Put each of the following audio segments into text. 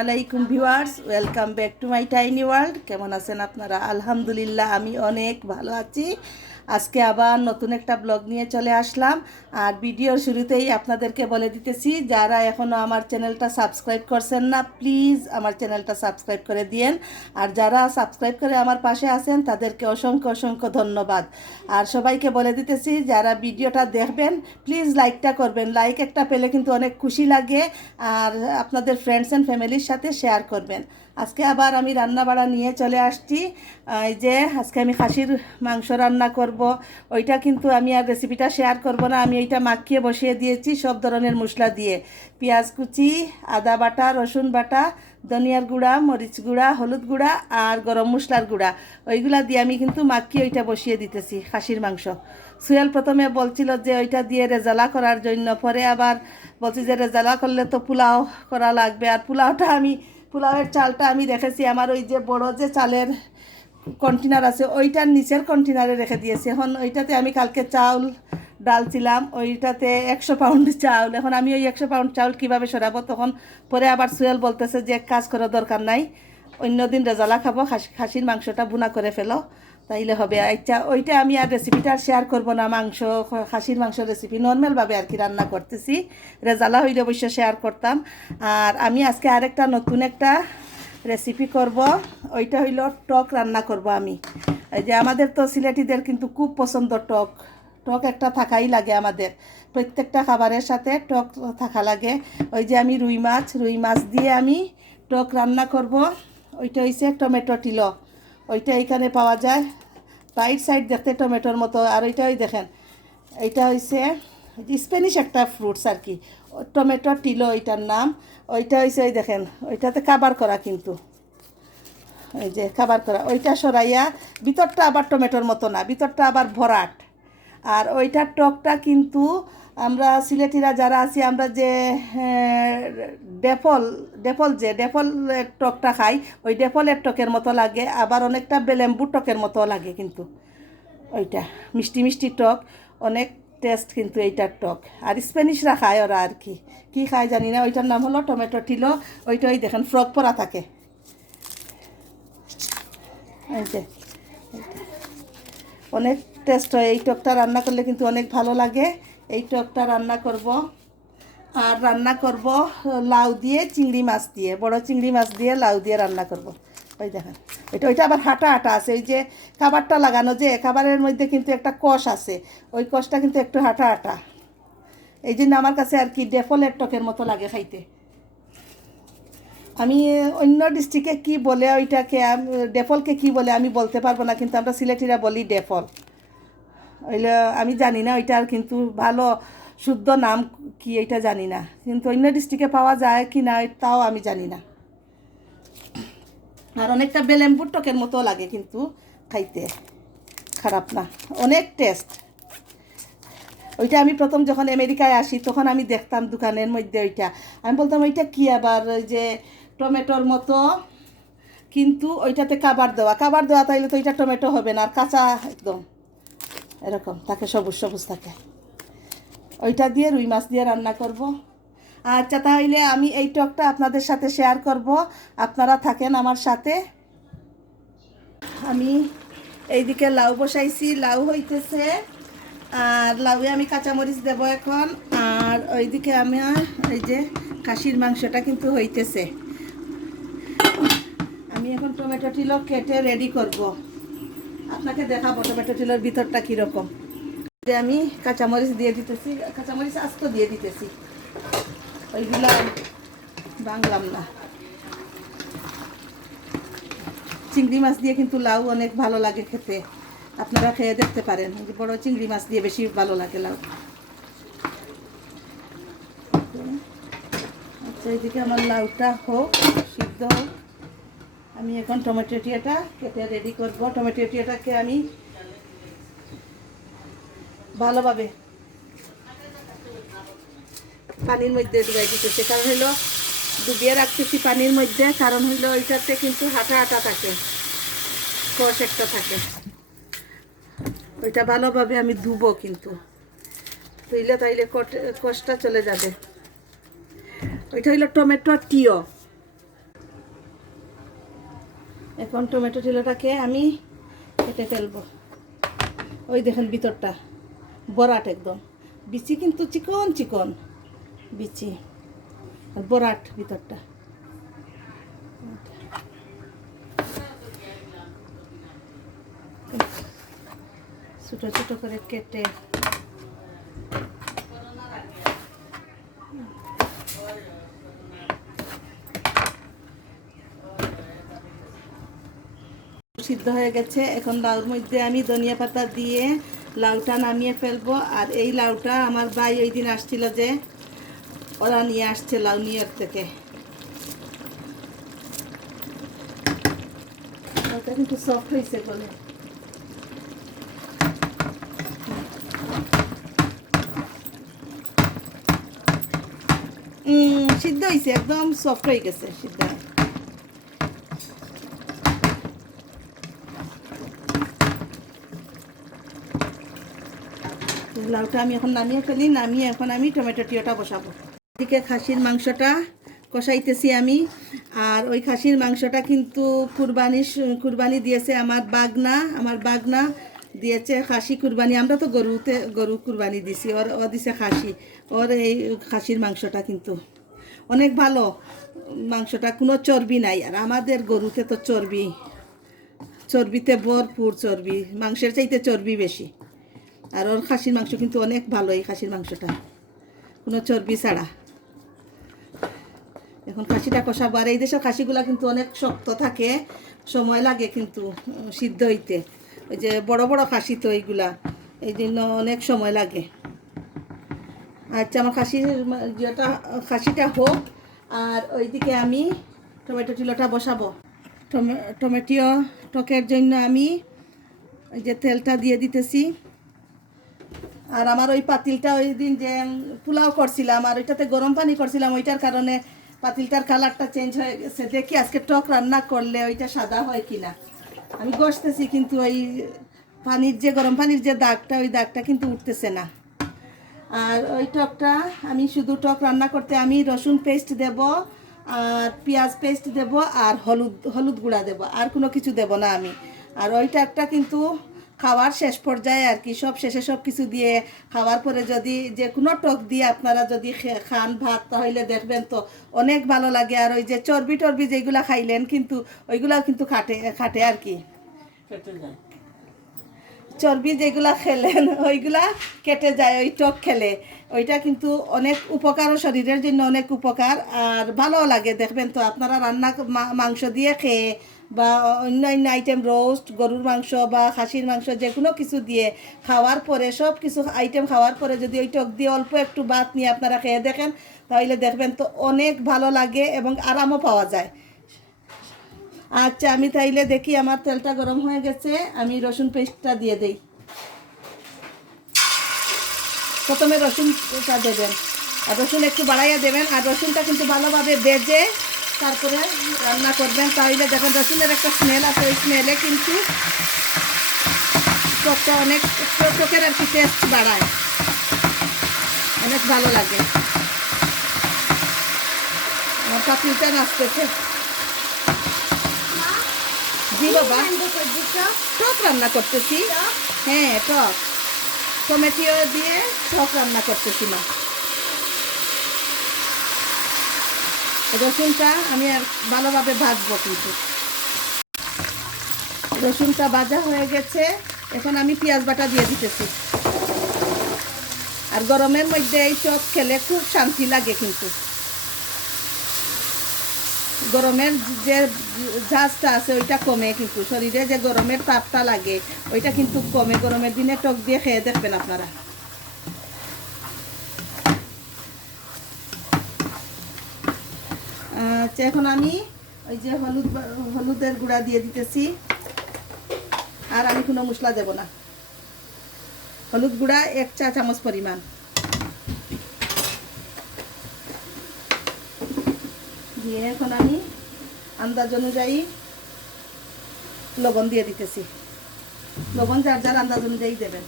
আলাইকুম viewers, welcome back to my tiny world. কেমন আছেন আপনারা? আলহামদুলিল্লাহ আমি অনেক ভালো আছি। আজকে আবার নতুন একটা ব্লগ নিয়ে চলে আসলাম। আর ভিডিওর শুরুতেই আপনাদেরকে বলে দিতেছি, যারা এখনও আমার চ্যানেলটা সাবস্ক্রাইব করছেন না, প্লিজ আমার চ্যানেলটা সাবস্ক্রাইব করে দিয়েন। আর যারা সাবস্ক্রাইব করে আমার পাশে আছেন তাদেরকে অসংখ্য অসংখ্য ধন্যবাদ। আর সবাইকে বলে দিতেছি, যারা ভিডিওটা দেখবেন প্লিজ লাইকটা করবেন। লাইক একটা পেলে কিন্তু অনেক খুশি লাগে। আর আপনাদের ফ্রেন্ডস অ্যান্ড ফ্যামিলির সাথে শেয়ার করবেন। আজকে আবার আমি রান্না বাড়া নিয়ে চলে আসছি। এই যে আজকে আমি খাসির মাংস রান্না করব। ওইটা কিন্তু আমি আর রেসিপিটা শেয়ার করব না। আমি এইটা মাখিয়ে বসিয়ে দিয়েছি সব ধরনের মশলা দিয়ে, পেঁয়াজ কুচি, আদা বাটা, রসুন বাটা, ধনিয়ার গুঁড়া, মরিচ গুঁড়া, হলুদ গুঁড়া আর গরম মশলার গুঁড়া, ওইগুলা দিয়ে আমি কিন্তু মাখিয়ে ওইটা বসিয়ে দিতেছি খাসির মাংস। সুয়েল প্রথমে বলছিল যে ওইটা দিয়ে রেজালা করার জন্য, পরে আবার বলছি যে রেজালা করলে তো পোলাও করা লাগবে। আর পোলাওয়ের চালটা আমি রেখেছি আমার ওই যে বড় যে চালের কন্টেনার আছে ওইটার নিচের কন্টেনারে রেখে দিয়েছি। এখন ওইটাতে আমি কালকে চাউল ডালছিলাম, ওইটাতে 100 পাউন্ড চাউল। এখন আমি ওই 100 পাউন্ড চাউল কীভাবে সরাবো? তখন পরে আবার সুয়েল বলতেছে যে কাজ করার দরকার নাই, অন্য দিন রেজালা খাবো, খাসির মাংসটা বুনা করে ফেলো, তাইলে হবে। আচ্ছা, ওইটা আমি আর রেসিপিটা শেয়ার করব না। খাসির মাংস রেসিপি নর্মালভাবে আর কি রান্না করতেছি। রেজালা হইলে অবশ্য শেয়ার করতাম। আর আমি আজকে আরেকটা নতুন একটা রেসিপি করব। ওইটা হইল টক রান্না করব আমি। এই যে আমাদের তো সিলেটিদের কিন্তু খুব পছন্দ টক। টক একটা থাকাই লাগে আমাদের, প্রত্যেকটা খাবারের সাথে টক থাকা লাগে। ওই যে আমি রুই মাছ দিয়ে আমি টক রান্না করব। ওইটা হইছে টমেটো টিলো, ওইটা এইখানে পাওয়া যায়। রাইট সাইড দেখতে টমেটোর মতো। আর ওইটাই দেখেন, এইটা হইছে স্প্যানিশ একটা ফ্রুটস আর কি, টমেটো টিলো ওইটার নাম। ওইটা হইছে ওই দেখেন, ওইটাতে কাবার করা কিন্তু, এই যে কাবার করা। ওইটা সরাইয়া ভিতরটা আবার টমেটোর মতো না, ভিতরটা আবার ভরাট। আর ওইটার টকটা কিন্তু আমরা সিলেটিরা যারা আছি, আমরা যে ডেফল ডেফলের টকটা খাই, ওই ডেফলের টকের মতো লাগে। আবার অনেকটা বেলেম্বুর টকের মতো লাগে কিন্তু ওইটা মিষ্টি মিষ্টি টক, অনেক টেস্ট কিন্তু এইটার টক। আর স্প্যানিশরা খায় ওরা আর কি, কী খায় জানি না। ওইটার নাম হলো টমেটো টিলো। ওইটা ওই দেখেন ফ্রক পরা থাকে, এই যে অনেক টেস্ট হয়। এই টকটা রান্না করলে কিন্তু অনেক ভালো লাগে। এই টকটা রান্না করব। আর রান্না করব লাউ দিয়ে, চিংড়ি মাছ দিয়ে, বড় চিংড়ি মাছ দিয়ে লাউ দিয়ে রান্না করব। ওই দেখেন ওইটা আবার হাঁটা হাঁটা আছে। ওই যে খাবারটা লাগানো, যে খাবারের মধ্যে কিন্তু একটা কষ আছে, ওই কষটা কিন্তু একটু হাঁটা হাঁটা। এই জন্য আমার কাছে আর কি ডেফলের টকের মতো লাগে খাইতে। আমি অন্য ডিস্ট্রিক্টে কি বলে ওইটাকে, ডেফলকে কি বলে আমি বলতে পারবো না, কিন্তু আমরা সিলেটিরা বলি ডেফল। ওইলে আমি জানি না ওইটার কিন্তু ভালো শুদ্ধ নাম কি এটা জানি না, কিন্তু অন্য ডিস্ট্রিক্টে পাওয়া যায় কি না তাও আমি জানি না। আর অনেকটা বেলেম্বুর টকের মতো লাগে কিন্তু খাইতে, খারাপ না, অনেক টেস্ট। ওইটা আমি প্রথম যখন আমেরিকায় আসি তখন আমি দেখতাম দোকানের মধ্যে ওইটা, আমি বলতাম ওইটা কি আবার ওই যে টমেটোর মতো, কিন্তু ওইটাতে কাবার দেওয়া তাইলে তো ওইটা টমেটো হবে না, আর কাঁচা একদম এরকম থাকে, সবুজ সবুজ থাকে। ওইটা দিয়ে রুই মাছ দিয়ে রান্না করব। আচ্ছা, তাহলে আমি এই টকটা আপনাদের সাথে শেয়ার করব, আপনারা থাকেন আমার সাথে। আমি এইদিকে লাউ বসাইছি, লাউ হইতেছে। আর লাউয়ে আমি কাঁচামরিচ দেব এখন। আর ওইদিকে আমি এই যে খাসির মাংসটা কিন্তু হইতেছে। আমি এখন টমেটো টিলো কেটে রেডি করব, আপনাকে দেখাবো টমেটো টিলোর ভিতরটা কীরকম। আমি কাঁচামরিচ দিয়ে দিতেছি, কাঁচামরিচ আস্ত দিয়ে দিতেছি, ওইগুলো বাংলাম না। চিংড়ি মাছ দিয়ে কিন্তু লাউ অনেক ভালো লাগে খেতে, আপনারা খেয়ে দেখতে পারেন। বড় চিংড়ি মাছ দিয়ে বেশি ভালো লাগে লাউ। আচ্ছা, এইদিকে আমার লাউটা হোক, সিদ্ধ হোক। আমি এখন টমেটো টিয়াটা কেটে রেডি করব। টমেটো টিয়াটাকে আমি ভালোভাবে পানির মধ্যে ডুবাই দিতেছি, কারণ হইলো ডুবিয়ে রাখতেছি পানির মধ্যে, কারণ হইলো ওইটাতে কিন্তু হাঁটা হাঁটা থাকে, কষ একটা থাকে। ওইটা ভালোভাবে আমি ধুবো কিন্তু, ধুইলে তাইলে কষটা চলে যাবে। ওইটা হইলো টমেটো টিও। এখন টমেটো টিলোটাকে আমি কেটে ফেলবো। ওই দেখেন ভিতরটা বরাট একদম, বিচি কিন্তু চিকন চিকন বিচি, আর বরাট ভিতরটা। ছোটো ছোটো করে কেটে সিদ্ধ হয়ে গেছে। এখন লাউর মধ্যে আমি ধনিয়া পাতা দিয়ে লাউটা নামিয়ে ফেলবো। আর এই লাউটা আমার ভাই ওই দিন আসছিল, যে ওরা নিয়ে আসছে লাউ নিউ ইয়র্ক থেকে। লাউটা কিন্তু সফট হয়েছে বলে, সিদ্ধ হয়েছে, একদম সফট হয়ে গেছে সিদ্ধ। লাউটা আমি এখন নামিয়ে ফেলি, নামিয়ে এখন আমি টমেটো টিওটা বসাবো। এদিকে খাসির মাংসটা কষাইতেছি আমি। আর ওই খাসির মাংসটা কিন্তু কুরবানি দিয়েছে আমার বাগনা দিয়েছে খাসি কুরবানি। আমরা তো গরু কুরবানি দিছি, ও দিছে খাসি। ওর এই খাসির মাংসটা কিন্তু অনেক ভালো মাংসটা, কোনো চর্বি নাই। আর আমাদের গরুতে তো চর্বিতে ভরপুর চর্বি, মাংসের চাইতে চর্বি বেশি। আর ওর খাসির মাংস কিন্তু অনেক ভালো, এই খাসির মাংসটা কোনো চর্বি ছাড়া। এখন খাসিটা কষাবো। আর এই দেশের খাসিগুলা কিন্তু অনেক শক্ত থাকে, সময় লাগে কিন্তু সিদ্ধ হইতে। ওই যে বড় বড় খাসি তো এইগুলা, এই জন্য অনেক সময় লাগে। আচ্ছা, আমার খাসিটা হোক। আর ওইদিকে আমি টমেটো টিলোটা বসাবো। টমেটো টকের জন্য আমি ওই যে তেলটা দিয়ে দিতেছি। আর আমার ওই পাতিলটা ওই দিন যে পোলাও করছিলাম আর ওইটাতে গরম পানি করছিলাম, ওইটার কারণে পাতিলটার কালারটা চেঞ্জ হয়ে গেছে। দেখি আজকে টক রান্না করলে ওইটা সাদা হয় কিনা। আমি গসতেছি কিন্তু ওই গরম পানির যে দাগটা, ওই দাগটা কিন্তু উঠতেছে না। আর ওই টকটা আমি শুধু টক রান্না করতে আমি রসুন পেস্ট দেব, আর পেঁয়াজ পেস্ট দেব, আর হলুদ গুঁড়া দেব, আর কোনো কিছু দেব না আমি। আর ওইটা একটা কিন্তু খাওয়ার শেষ পর্যায়ে আর কি, সব শেষে সব কিছু দিয়ে খাওয়ার পরে যদি যে কোনো টক দিয়ে আপনারা যদি খান ভাত, তাহলে দেখবেন তো অনেক ভালো লাগে। আর ওই যে চর্বি যেগুলা খাইলেন কিন্তু ওইগুলাও কিন্তু খাটে আর কি, চর্বি যেগুলা খেলেন ওইগুলা কেটে যায় ওই টক খেলে। ওইটা কিন্তু অনেক উপকার, শরীরের জন্য অনেক উপকার। আর ভালো লাগে দেখবেন তো আপনারা মাংস দিয়ে খেয়ে বা অন্য আইটেম, রোস্ট গরুর মাংস বা খাসির মাংস, যে কোনো কিছু দিয়ে খাওয়ার পরে, সব কিছু আইটেম খাওয়ার পরে যদি ওই টক দিয়ে অল্প একটু ভাত নিয়ে আপনারা খেয়ে দেখেন, তাহলে দেখবেন তো অনেক ভালো লাগে এবং আরামও পাওয়া যায়। আচ্ছা, আমি তাইলে দেখি আমার তেলটা গরম হয়ে গেছে, আমি রসুন পেস্টটা দিয়ে দেই। প্রথমে রসুনটা দেবেন, আর রসুন একটু বাড়াইয়া দেবেন। আর রসুনটা কিন্তু ভালোভাবে ভেজে তারপরে রান্না করবেন, তাহলে দেখেন রসুনের একটা স্মেল আছে, ওই স্মেলে কিন্তু টকটা অনেক টকের আর কি টেস্ট বাড়ায়, অনেক ভালো লাগে। আমার পাতিলটা নাচতেছে। জি বাবা, টক রান্না করতেছি। হ্যাঁ, টমেটো দিয়ে টক রান্না করতেছি মা। রসুনটা আমি আর ভালোভাবে ভাজবো কিন্তু। রসুনটা ভাজা হয়ে গেছে, এখন আমি পেঁয়াজ বাটা দিয়ে দিতেছি। আর গরমের মধ্যে এই টক খেলে খুব শান্তি লাগে কিন্তু। গরমের যে ঝাঁজটা আছে ওইটা কমে, কিন্তু শরীরে যে গরমের তাপটা লাগে ওইটা কিন্তু কমে। গরমের দিনে টক দিয়ে খেয়ে দেখবেন আপনারা। আচ্ছা, এখন আমি ওই যে হলুদের গুঁড়া দিয়ে দিতেছি। আর আমি কোনো মশলা দেব না, হলুদ গুঁড়া 1 চা চামচ পরিমাণ দিয়ে এখন আমি আন্দাজ অনুযায়ী লবণ দিয়ে দিতেছি। লবণ যার যার আন্দাজ অনুযায়ী দেবেন।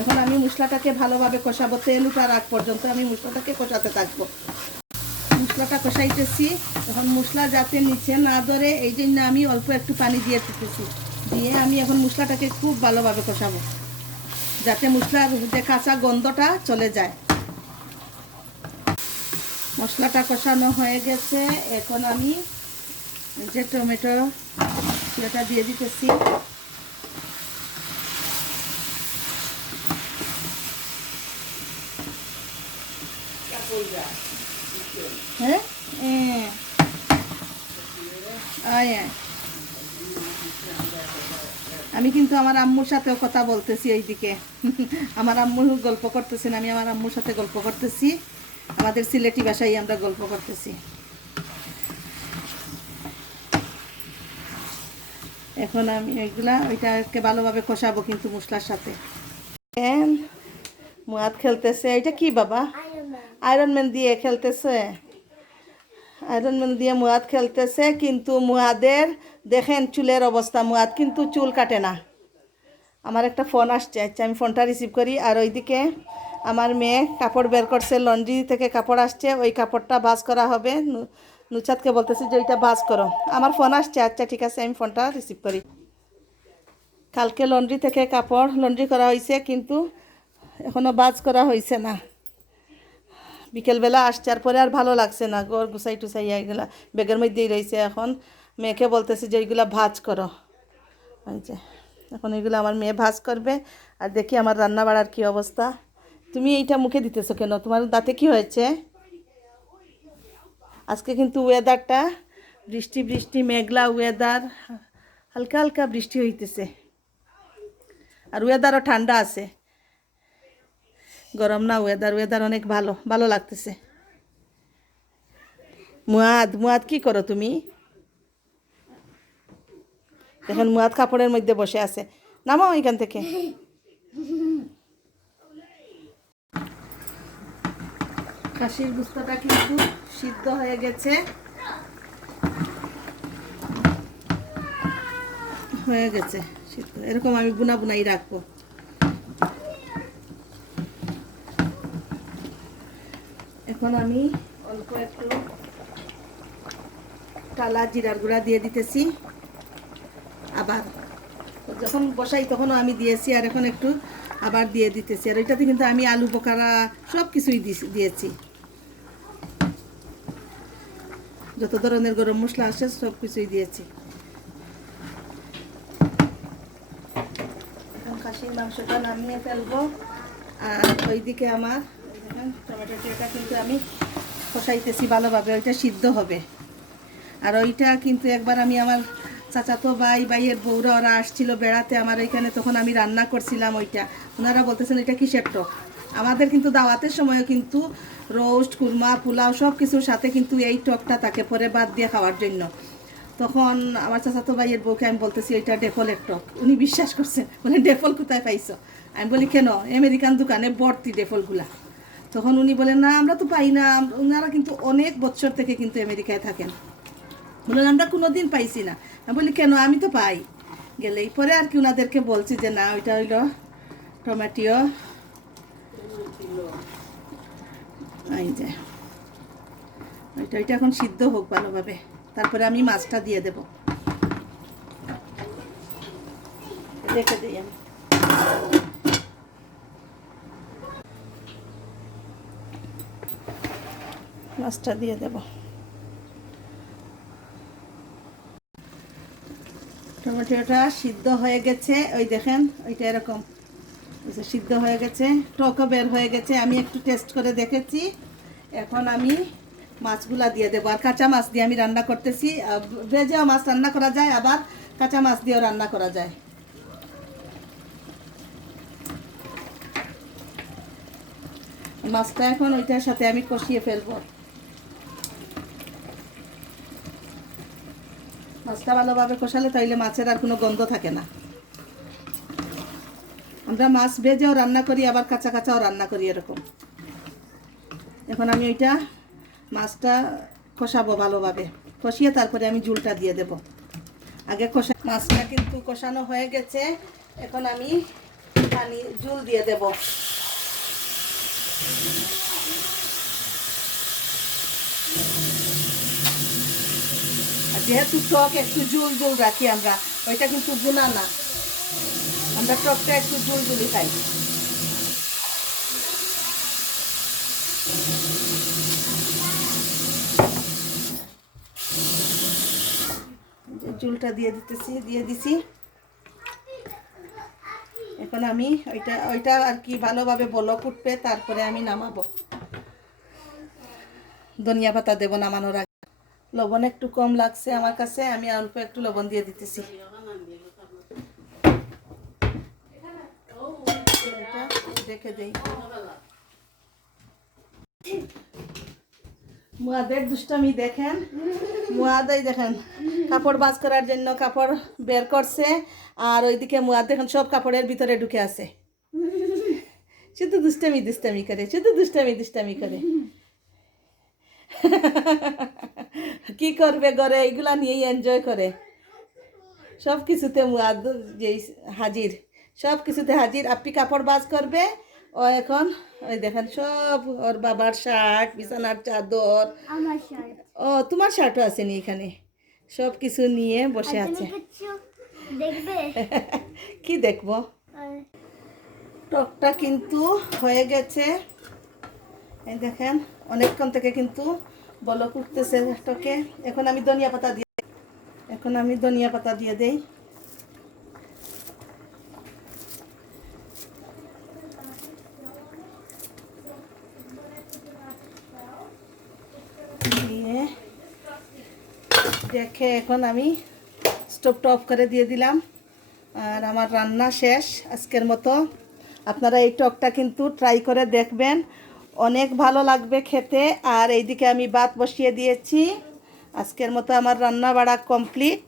এখন আমি মশলাটাকে ভালোভাবে কষাবো, তেল উঠার আগ পর্যন্ত আমি মশলাটাকে কষাতে থাকবো। মশলাটা কষাইতেছি। এখন মশলা যাতে নিচে না ধরে এই জন্য আমি অল্প একটু পানি দিয়ে দিতেছি। দিয়ে আমি এখন মশলাটাকে খুব ভালোভাবে কষাবো, যাতে মশলার যে কাঁচা গন্ধটা চলে যায়। মশলাটা কষানো হয়ে গেছে। এখন আমি যে টমেটো সেটা দিয়ে দিতেছি। হ্যাঁ আমি কিন্তু আমার আম্মুর সাথেও কথা বলতেছি এইদিকে। আমার আম্মু গল্প করতেছেন, আমি আমার আম্মুর সাথে গল্প করতেছি। আমাদের সিলেটি ভাষায় আমরা গল্প করতেছি। এখন আমি ওইটাকে ভালোভাবে কষাবো কিন্তু মশলার সাথে। মুয়াদ খেলতেছে। এটা কি বাবা? আয়রন ম্যান দিয়ে খেলতেছে। আয়রন ম্যান দিয়ে মুয়াদ খেলতেছে, কিন্তু মুয়াদের দেখেন চুলের অবস্থা। মুয়াদ কিন্তু চুল কাটে না। আমার একটা ফোন আসছে, আচ্ছা আমি ফোনটা রিসিভ করি। আর ওইদিকে আমার মেয়ে কাপড় বের করছে, লন্ড্রি থেকে কাপড় আসছে, ওই কাপড়টা ভাঁজ করা হবে। নুচাদকে বলতেছি যে ওইটা ভাঁজ করো। আমার ফোন আসছে, আচ্ছা ঠিক আছে আমি ফোনটা রিসিভ করি। কালকে লন্ড্রি থেকে কাপড় লন্ড্রি করা হয়েছে, কিন্তু এখনও ভাঁজ করা হয়েছে না। বিকেলবেলা আসছে, আর পরে আর ভালো লাগছে না, ঘর গুছাই টুসাই এগুলা ব্যাগের মধ্যেই রয়েছে। এখন মেয়েকে বলতেছি যে ওইগুলা ভাঁজ করো। ওই যে এখন এগুলো আমার মেয়ে ভাঁজ করবে। আর দেখি আমার রান্না বাড়ার কী অবস্থা। তুমি এইটা মুখে দিতেছো কেন? তোমার দাঁতে কি হয়েছে? আজকে কিন্তু ওয়েদারটা বৃষ্টি বৃষ্টি মেঘলা ওয়েদার, হালকা হালকা বৃষ্টি হইতেছে। আর ওয়েদারও ঠান্ডা আছে, গরম না। ওয়েদার অনেক ভালো, ভালো লাগতেছে। মুয়াদ কি করো তুমি? দেখেন মুয়াদ কাপড়ের মধ্যে বসে আছে। নামাও এখান থেকে। খাসির গুস্তটা কিন্তু সিদ্ধ হয়ে গেছে, সিদ্ধ। এরকম আমি বুনা বুনাই রাখবো। এখন আমি অল্প একটু টালা জিরার গুঁড়া দিয়ে দিতেছি। আবার যখন বসাই তখনও আমি দিয়েছি, আর এখন একটু আবার দিয়ে দিতেছি। আর ওইটাতে কিন্তু আমি আলু বোকারা সব কিছুই দিয়েছি। যত ধরনের গরম মশলা আসে সব কিছুই দিয়েছি। এখন খাসির মাংসটা নামিয়ে ফেলবো। আর ওইদিকে আমার টমেটোটা কিন্তু আমি কষাইতেছি ভালোভাবে, ওইটা সিদ্ধ হবে। আর ওইটা কিন্তু একবার আমি আমার চাচাতো ভাইয়ের বউরা ওরা আসছিল বেড়াতে আমার এখানে, তখন আমি রান্না করছিলাম ওইটা। ওনারা বলতেছেন এটা কিসের টক। আমাদের কিন্তু দাওয়াতের সময়ও কিন্তু রোস্ট, কুরমা, পোলাও সব কিছুর সাথে কিন্তু এই টকটা তাকে পরে বাদ দিয়ে খাওয়ার জন্য। তখন আমার চাচাতো ভাইয়ের বউকে আমি বলতেছি ওইটা ডেফলের টক। উনি বিশ্বাস করছেন, বলে ডেফল কোথায় পাইছো? আমি বলি কেন, আমেরিকান দোকানে ভর্তি ডেফলগুলা। তখন উনি বলেন না আমরা তো পাই না। ওনারা কিন্তু অনেক বছর থেকে কিন্তু আমেরিকায় থাকেন। বললেন আমরা কোনো দিন পাইছি না। আমি বলি কেন, আমি তো পাই। গেলেই পরে আর কি ওনাদেরকে বলছি যে না ওইটা হইল টমেটো। এই যে ওইটা এখন সিদ্ধ হোক ভালোভাবে, তারপরে আমি মাছটা দিয়ে দেব। রেখে দিই আমি। মাছটা দিয়ে দেব। টমেটোটা সিদ্ধ হয়ে গেছে, ওই দেখেন ওইটা এরকম সিদ্ধ হয়ে গেছে, টকও বের হয়ে গেছে। আমি একটু টেস্ট করে দেখেছি। এখন আমি মাছগুলা দিয়ে দেবো। আর কাঁচা মাছ দিয়ে আমি রান্না করতেছি। ভেজেও মাছ রান্না করা যায়, আবার কাঁচা মাছ দিয়েও রান্না করা যায়। মাছটা এখন ওইটার সাথে আমি কষিয়ে ফেলবো। মাছটা ভালোভাবে কষালে তাইলে মাছের আর কোনো গন্ধ থাকে না। আমরা মাছ ভেজেও রান্না করি, আবার কাঁচা কাঁচাও রান্না করি এরকম। এখন আমি ওইটা মাছটা কষাবো ভালোভাবে, কষিয়ে তারপরে আমি ঝুলটা দিয়ে দেব। আগে মাছটা কিন্তু কষানো হয়ে গেছে। এখন আমি ঝুল দিয়ে দেব। আর যেহেতু টক একটু জুল জুল রাখি আমরা, ওইটা কিন্তু গুনা না, আমরা টকটা একটু জুল জুলি খাই। জুলটা দিয়ে দিছি। এখন আমি ওইটা আর কি ভালোভাবে বলক উঠবে, তারপরে আমি নামাবো। ধনিয়া পাতা দেবো নামানোর আগে। লবণ একটু কম লাগছে আমার কাছে, আমি অল্প একটু লবণ দিয়ে দিতেছি। দেখে দেই। মুয়াদের দুষ্টামি দেখেন, মুয়াদাই দেখেন কাপড় বাজ করার জন্য কাপড় বের করছে, আর ওইদিকে মুয়াদ দেখেন সব কাপড়ের ভিতরে ঢুকে আছে। শুধু দুষ্টামি করে। কি করবে ঘরে, এইগুলা নিয়েই এনজয় করে। সব কিছুতে মুয়াদ যেই হাজির, সব কিছুতে হাজির। আপনি কাপড় বাজ করবে, ও এখন ওই দেখেন সব ওর বাবার শার্ট, বিছানার চাদর, আমার শার্ট, ও তোমার শার্টও আছে নি এখানে, সব কিছু নিয়ে বসে আছে। দেখবে কি দেখবো? টকটা কিন্তু হয়ে গেছে, এই দেখেন অনেকক্ষণ থেকে কিন্তু বলক উঠতেছে টকে। এখন আমি ধনিয়া পাতা দিয়ে দেই। দিয়ে দেখে এখন আমি স্টোভটা অফ করে দিয়ে দিলাম, আর আমার রান্না শেষ আজকের মতো। আপনারা এই টকটা কিন্তু ট্রাই করে দেখবেন, অনেক ভালো লাগবে খেতে। আর এইদিকে আমি ভাত বসিয়ে দিয়েছি। আজকের মতো আমার রান্না বাড়া কমপ্লিট।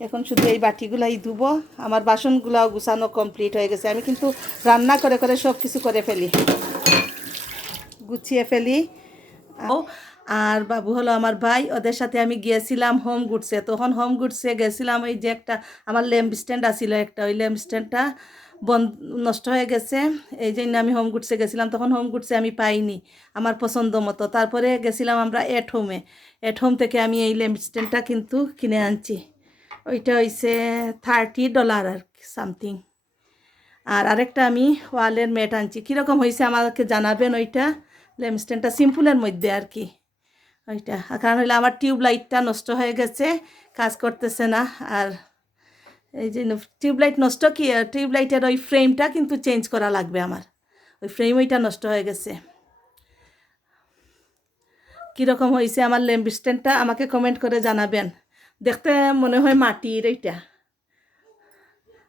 এখন শুধু এই বাটিগুলাই ধুবো, আমার বাসনগুলাও গুছানো কমপ্লিট হয়ে গেছে। আমি কিন্তু রান্না করে করে সব কিছু করে ফেলি, গুছিয়ে ফেলি। আর বাবু হলো আমার ভাই, ওদের সাথে আমি গিয়েছিলাম হোম গুডসে। তখন হোম গুডসে গেছিলাম, ওই যে একটা আমার ল্যাম্প স্ট্যান্ড আসছিল একটা, ওই ল্যাম্প স্ট্যান্ডটা নষ্ট হয়ে গেছে, এই জন্য আমি হোম গুডসে গেছিলাম। তখন হোম গুডসে আমি পাইনি আমার পছন্দ মতো। তারপরে গেছিলাম আমরা এট হোম থেকে আমি এই ল্যাম্প স্ট্যান্ডটা কিন্তু কিনে আনছি। ওইটা হইছে $30 আর সামথিং। আর আরেকটা আমি ওয়ালের ম্যাট আনছি। কীরকম হয়েছে আমাকে জানাবেন। ওইটা ল্যাম্প স্ট্যান্ডটা সিম্পলের মধ্যে আর কি ওইটা। কারণ হইলে আমার টিউবলাইটটা নষ্ট হয়ে গেছে, কাজ করতেছে না। আর এই যে টিউবলাইট নষ্ট, কি টিউবলাইটের ওই ফ্রেমটা কিন্তু চেঞ্জ করা লাগবে আমার, ওই ফ্রেম ওইটা নষ্ট হয়ে গেছে। কীরকম হয়েছে আমার ল্যাম্প স্ট্যান্ডটা আমাকে কমেন্ট করে জানাবেন। দেখতে মনে হয় মাটির, এইটা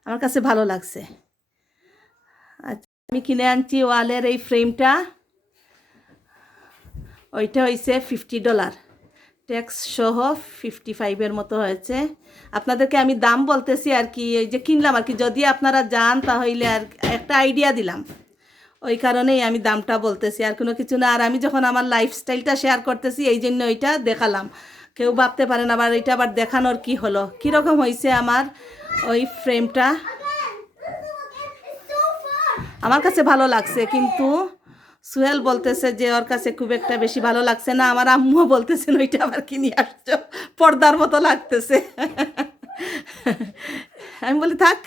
আমার কাছে ভালো লাগছে। আচ্ছা, আমি কিনে আনছি ওয়ালের এই ফ্রেমটা, ওইটা হয়েছে $50, ট্যাক্স সহ 55 মতো হয়েছে। আপনাদেরকে আমি দাম বলতেছি আর কি, এই যে কিনলাম আর কি, যদি আপনারা যান তাহলে আর একটা আইডিয়া দিলাম, ওই কারণেই আমি দামটা বলতেছি, আর কোনো কিছু না। আর আমি যখন আমার লাইফস্টাইলটা শেয়ার করতেছি এই জন্য ওইটা দেখালাম। কেউ ভাবতে পারেন আবার এটা আবার দেখানোর কি হলো। কীরকম হয়েছে আমার ওই ফ্রেমটা, আমার কাছে ভালো লাগছে, কিন্তু সুহেল বলতেছে যে ওর কাছে খুব একটা বেশি ভালো লাগছে না। আমার আম্মুও বলতেছেন ওইটা আবার কিনে আসছো, পর্দার মতো লাগতেছে। আমি বলি থাক,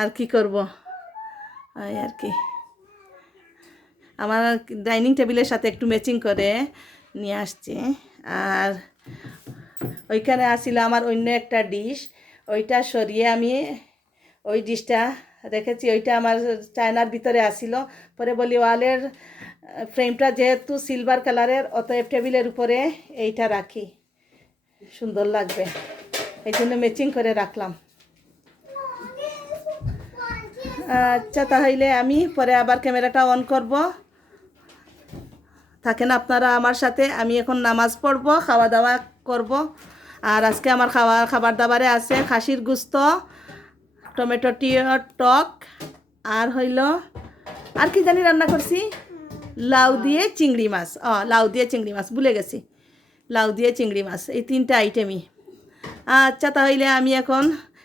আর কি করব, ওই আর কি আমার ডাইনিং টেবিলের সাথে একটু ম্যাচিং করে নিয়ে আসছি। আর ওইখানে আসছিল আমার অন্য একটা ডিশ, ওইটা সরিয়ে আমি ওই ডিশটা রেখেছি। ওইটা আমার চায়নার ভিতরে আসছিল। পরে বলি ওয়ালের ফ্রেমটা যেহেতু সিলভার কালারের, অতএব টেবিলের উপরে এইটা রাখি, সুন্দর লাগবে, এই জন্য ম্যাচিং করে রাখলাম। আচ্ছা, তাহলে আমি পরে আবার ক্যামেরাটা অন করব, থাকেন আপনারা আমার সাথে। আমি এখন নামাজ পড়ব, খাওয়া দাওয়া করব। আর আজকে আমার খাবার দাবারে আছে খাসির গুস্ত, টমেটো টক, আর হইল আর কি জানি রান্না করছি, লাউ দিয়ে চিংড়ি মাছ। লাউ দিয়ে চিংড়ি মাছ ভুলে গেছি, লাউ দিয়ে চিংড়ি মাছ, এই 3টা আইটেমই। আচ্ছা, তাহলে আমি এখন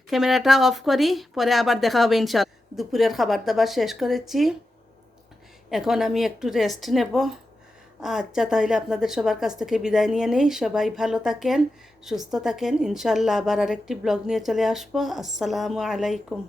ক্যামেরাটা অফ করি, পরে আবার দেখা হবে ইনশাআল্লাহ। দুপুরের খাবার দাবার শেষ করেছি, এখন আমি একটু রেস্ট নেব। আচ্ছা, তাহলে আপনাদের সবার কাছ থেকে বিদায় নিয়ে নেই। সবাই ভালো থাকেন, সুস্থ থাকেন। ইনশাল্লাহ আবার আরেকটি ব্লগ নিয়ে চলে আসবো। আসসালামু আলাইকুম।